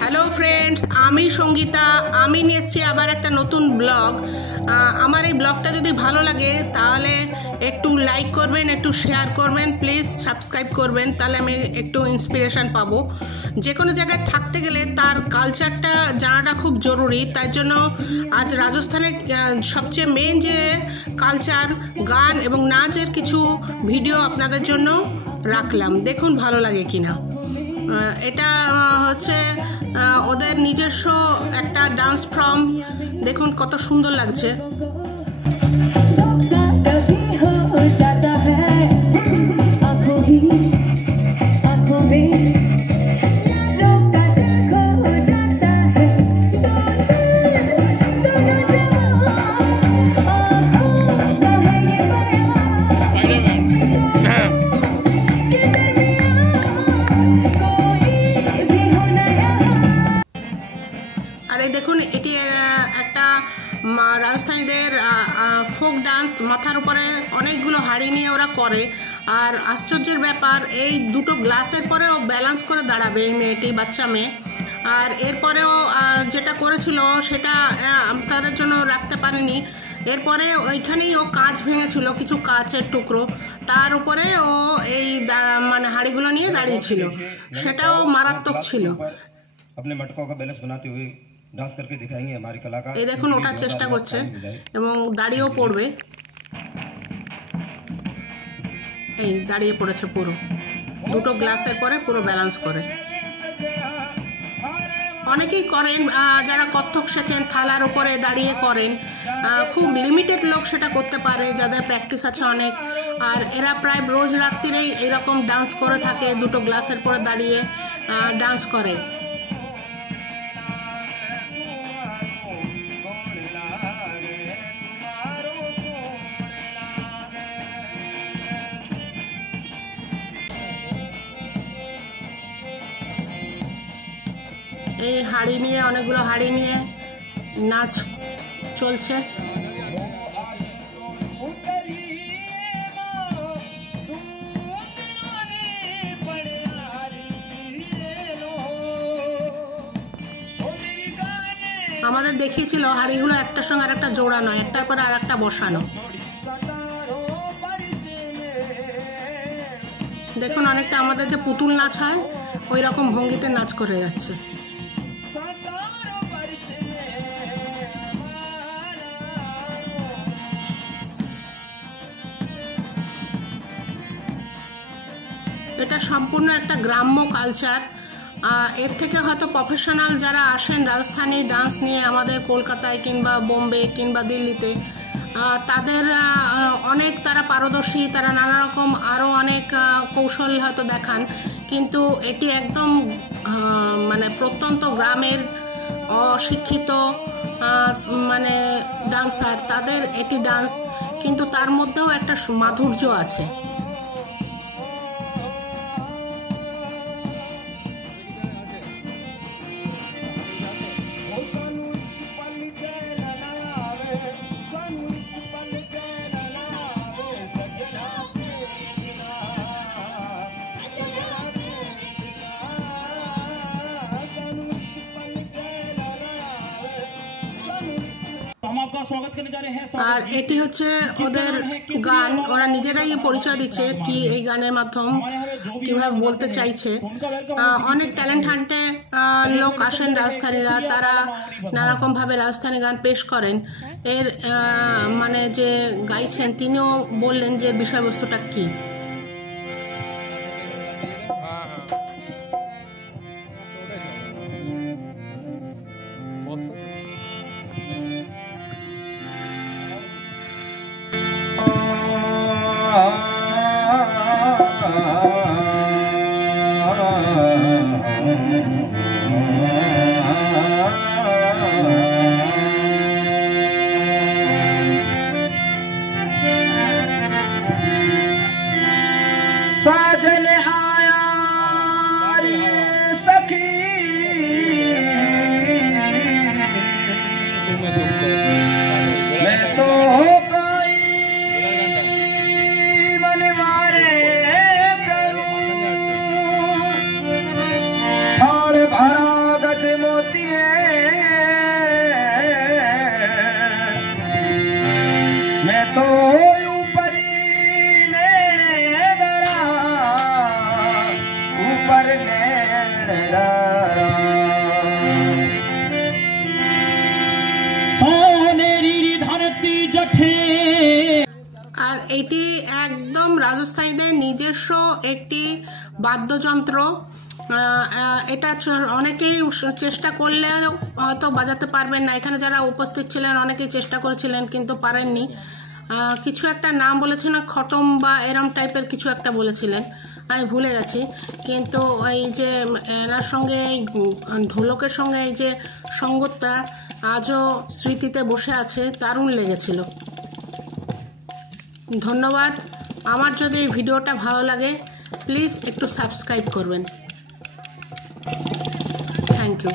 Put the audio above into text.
Hello friends, আমি সঙ্গীতা। আমি নিয়ে এসেছি আবার একটা নতুন ব্লগ। আমার এই ব্লগটা যদি ভালো লাগে তাহলে একটু লাইক করবেন, একটু শেয়ার করবেন, প্লিজ সাবস্ক্রাইব করবেন, তাহলে আমি একটু ইন্সপিরেশন পাবো। যে কোনো জায়গায় থাকতে গেলে তার কালচারটা জানাটা খুব জরুরি। তাই জন্য আজ রাজস্থানের সবচেয়ে মেন যে কালচার, গান এবং নাচের কিছু ভিডিও আপনাদের জন্য রাখলাম, দেখুন ভালো লাগে কিনা। এটা হচ্ছে ওদের নিজস্ব একটা ডান্স ফর্ম, দেখুন কত সুন্দর লাগছে। আর এই দেখুন, এটি একটা রাজস্থানীদের ফোক ডান্স। মাথার উপরে অনেকগুলো হাড়ি নিয়ে ওরা করে। আর আশ্চর্যের ব্যাপার, এই দুটো গ্লাসের পরে ও ব্যালেন্স করে দাঁড়াবে এই মেয়েটি, বাচ্চা মেয়ে। আর এরপরেও যেটা করেছিল সেটা তাদের জন্য রাখতে পারেনি। এরপরে ওইখানেই ও কাঁচ ভেঙেছিল, কিছু কাঁচের টুকরো, তার উপরে ও এই মানে হাড়িগুলো নিয়ে দাঁড়িয়েছিল। সেটাও মারাত্মক ছিল। अपने मटकों का बैलेंस बनाते हुए डांस करके दिखाएंगे हमारी कलाकार। এই দেখুন ওঠার চেষ্টা করছে এবং দাঁড়িয়েও পড়বে। এই দাঁড়িয়ে পড়েছে পুরো, দুটো গ্লাসের পরে পুরো ব্যালেন্স করে। অনেকেই করেন যারা কত্থক শেখেন, থালার উপরে দাঁড়িয়ে করেন। খুব লিমিটেড লোক সেটা করতে পারে, যাদের প্র্যাকটিস আছে অনেক। আর এরা প্রায় রোজ রাত্রিরেই এরকম ডান্স করে থাকে, দুটো গ্লাসের পরে দাঁড়িয়ে ডান্স করে। এই হাড়ি নিয়ে, অনেকগুলো হাড়ি নিয়ে নাচ চলছে। আমাদের দেখিয়েছিল হাড়িগুলো একটার সঙ্গে আর একটা জোড়া নয়, একটার পরে আর একটা বসানো। দেখুন অনেকটা আমাদের যে পুতুল নাচ হয় ওই রকম ভঙ্গিতে নাচ করে যাচ্ছে। এটা সম্পূর্ণ একটা গ্রাম্য কালচার। এর থেকে হয়তো প্রফেশনাল যারা আসেন রাজস্থানী ডান্স নিয়ে আমাদের কলকাতায় কিংবা বোম্বে কিংবা দিল্লিতে, তাদের অনেক তারা পারদর্শী, তারা নানা রকম আরও অনেক কৌশল হয়তো দেখান। কিন্তু এটি একদম মানে প্রত্যন্ত গ্রামের অশিক্ষিত মানে ডান্সার, তাদের এটি ডান্স, কিন্তু তার মধ্যেও একটা মাধুর্য আছে। আর এটি হচ্ছে ওদের গান, ওরা নিজেরাই পরিচয় দিচ্ছে কি এই গানের মাধ্যম কিভাবে বলতে চাইছে। অনেক ট্যালেন্ট হান্টে লোক আসেন রাজস্থানীরা, তারা নানারকমভাবে রাজস্থানী গান পেশ করেন। এর মানে যে গাইছেন তিনিও বললেন যে বিষয়বস্তুটা কী। এটি একদম রাজস্থানীদের নিজস্ব একটি বাদ্যযন্ত্র। এটা অনেকেই চেষ্টা করলে হয়তো বাজাতে পারবেন না। এখানে যারা উপস্থিত ছিলেন অনেকেই চেষ্টা করেছিলেন কিন্তু পারেননি। কিছু একটা নাম বলেছেন, খটম বা এরম টাইপের কিছু একটা বলেছিলেন, আমি ভুলে গেছি। কিন্তু এই যে এনার সঙ্গে এই ঢোলকের সঙ্গে এই যে সঙ্গতটা আজও স্মৃতিতে বসে আছে, দারুণ লেগেছিল। ধন্যবাদ। আমার যদি এই ভিডিওটা ভালো লাগে প্লিজ একটু সাবস্ক্রাইব করবেন। Thank you.